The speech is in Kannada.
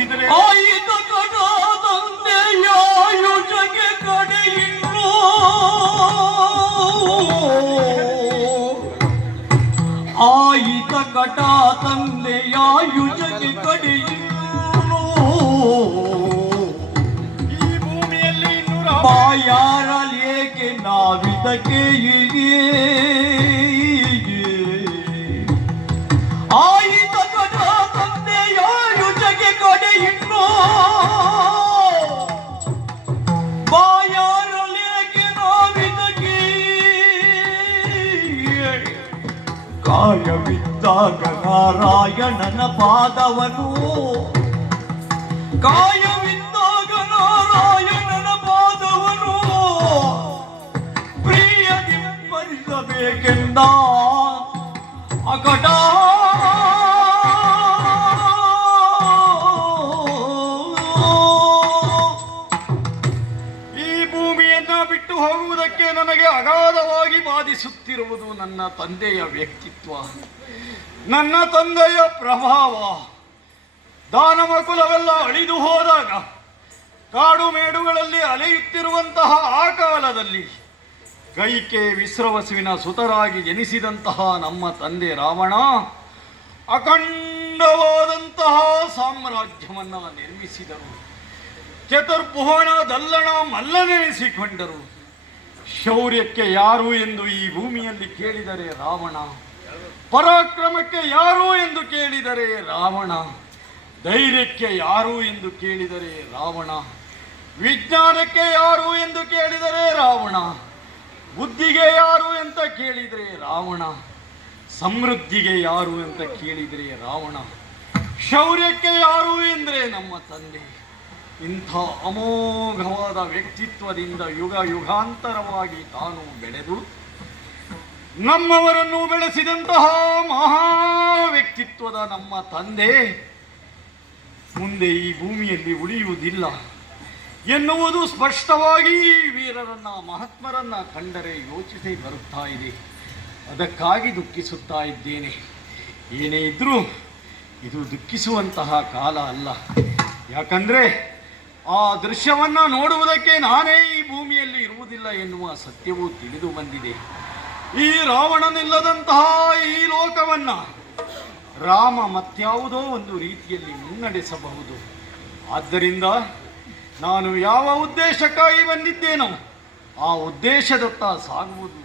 ಎನಿಸಿದರೆ ಆಯಿತ ಕಟ ತಂದೆಯ ಯುಜಗೆ ಕಡೆಯಿನ್ನು ಆಯಿತ ಕಟ ತಂದೆಯ ಯುಜಗೆ ಕಡೆಯಿನ್ನು ಈ ಭೂಮಿಯಲ್ಲಿ ಬಾಯಾರಲೇಕೆ ನಾವಿದಕ್ಕೆ ಕಾಯವಿದ್ದಾಗ ನಾರಾಯಣನ ಪಾದವನು. ಕಾಯವಿದ್ದಾಗ ನಾರಾಯಣನ ಪಾದವನು. ಪ್ರಿಯ ಸ್ಮರಿಸಬೇಕೆಂದ ಹೋಗುವುದಕ್ಕೆ ನನಗೆ ಅಗಾಧವಾಗಿ ಬಾಧಿಸುತ್ತಿರುವುದು ನನ್ನ ತಂದೆಯ ವ್ಯಕ್ತಿತ್ವ. ನನ್ನ ತಂದೆಯ ಪ್ರಭಾವ. ದಾನವ ಕುಲವೆಲ್ಲ ಅಳಿದು ಹೋದಾಗ, ಕಾಡು ಮೇಡುಗಳಲ್ಲಿ ಅಲೆಯುತ್ತಿರುವಂತಹ ಆ ಕಾಲದಲ್ಲಿ ಕೈಕೆ ವಿಶ್ರವಸುವಿನ ಸುತರಾಗಿ ಜನಿಸಿದಂತಹ ನಮ್ಮ ತಂದೆ ರಾವಣ ಅಖಂಡವಾದಂತಹ ಸಾಮ್ರಾಜ್ಯವನ್ನು ನಿರ್ಮಿಸಿದರು. ಚತುರ್ಭುವನ ದಲ್ಲಣ ಮಲ್ಲನೆನಿಸಿಕೊಂಡರು. ಶೌರ್ಯಕ್ಕೆ ಯಾರು ಎಂದು ಈ ಭೂಮಿಯಲ್ಲಿ ಕೇಳಿದರೆ ರಾವಣ? ಪರಾಕ್ರಮಕ್ಕೆ ಯಾರು ಎಂದು ಕೇಳಿದರೆ ರಾವಣ? ಧೈರ್ಯಕ್ಕೆ ಯಾರು ಎಂದು ಕೇಳಿದರೆ ರಾವಣ? ವಿಜ್ಞಾನಕ್ಕೆ ಯಾರು ಎಂದು ಕೇಳಿದರೆ ರಾವಣ? ಬುದ್ಧಿಗೆ ಯಾರು ಅಂತ ಕೇಳಿದರೆ ರಾವಣ? ಸಮೃದ್ಧಿಗೆ ಯಾರು ಅಂತ ಕೇಳಿದರೆ ರಾವಣ? ಶೌರ್ಯಕ್ಕೆ ಯಾರು ಎಂದರೆ ನಮ್ಮ ತಂದೆ? ಇಂಥ ಅಮೋಘವಾದ ವ್ಯಕ್ತಿತ್ವದಿಂದ ಯುಗ ಯುಗಾಂತರವಾಗಿ ತಾನು ಬೆಳೆದು ನಮ್ಮವರನ್ನು ಬೆಳೆಸಿದಂತಹ ಮಹಾ ವ್ಯಕ್ತಿತ್ವದ ನಮ್ಮ ತಂದೆ ಮುಂದೆ ಈ ಭೂಮಿಯಲ್ಲಿ ಉಳಿಯುವುದಿಲ್ಲ ಎನ್ನುವುದು ಸ್ಪಷ್ಟವಾಗಿ ವೀರರನ್ನ, ಮಹಾತ್ಮರನ್ನ ಕಂಡರೆ ಯೋಚಿಸಿ ಬರುತ್ತಾ ಇದೆ. ಅದಕ್ಕಾಗಿ ದುಃಖಿಸುತ್ತಾ ಇದ್ದೇನೆ. ಏನೇ ಇದ್ದರೂ ಇದು ದುಃಖಿಸುವಂತಹ ಕಾಲ ಅಲ್ಲ. ಯಾಕಂದ್ರೆ ಆ ದೃಶ್ಯವನ್ನ ನೋಡುವುದಕ್ಕೆ ನಾನೇ ಈ ಭೂಮಿಯಲ್ಲಿ ಇರುವುದಿಲ್ಲ ಎನ್ನುವ ಸತ್ಯವು ತಿಳಿದು ಬಂದಿದೆ. ಈ ರಾವಣನಿಲ್ಲದಂತಹ ಈ ಲೋಕವನ್ನ ರಾಮ ಮತ್ಯಾವುದೋ ಒಂದು ರೀತಿಯಲ್ಲಿ ಮುನ್ನಡೆಸಬಹುದು. ಆದ್ದರಿಂದ ನಾನು ಯಾವ ಉದ್ದೇಶಕ್ಕಾಗಿ ಬಂದಿದ್ದೇನೋ ಆ ಉದ್ದೇಶದತ್ತ ಸಾಗುವುದು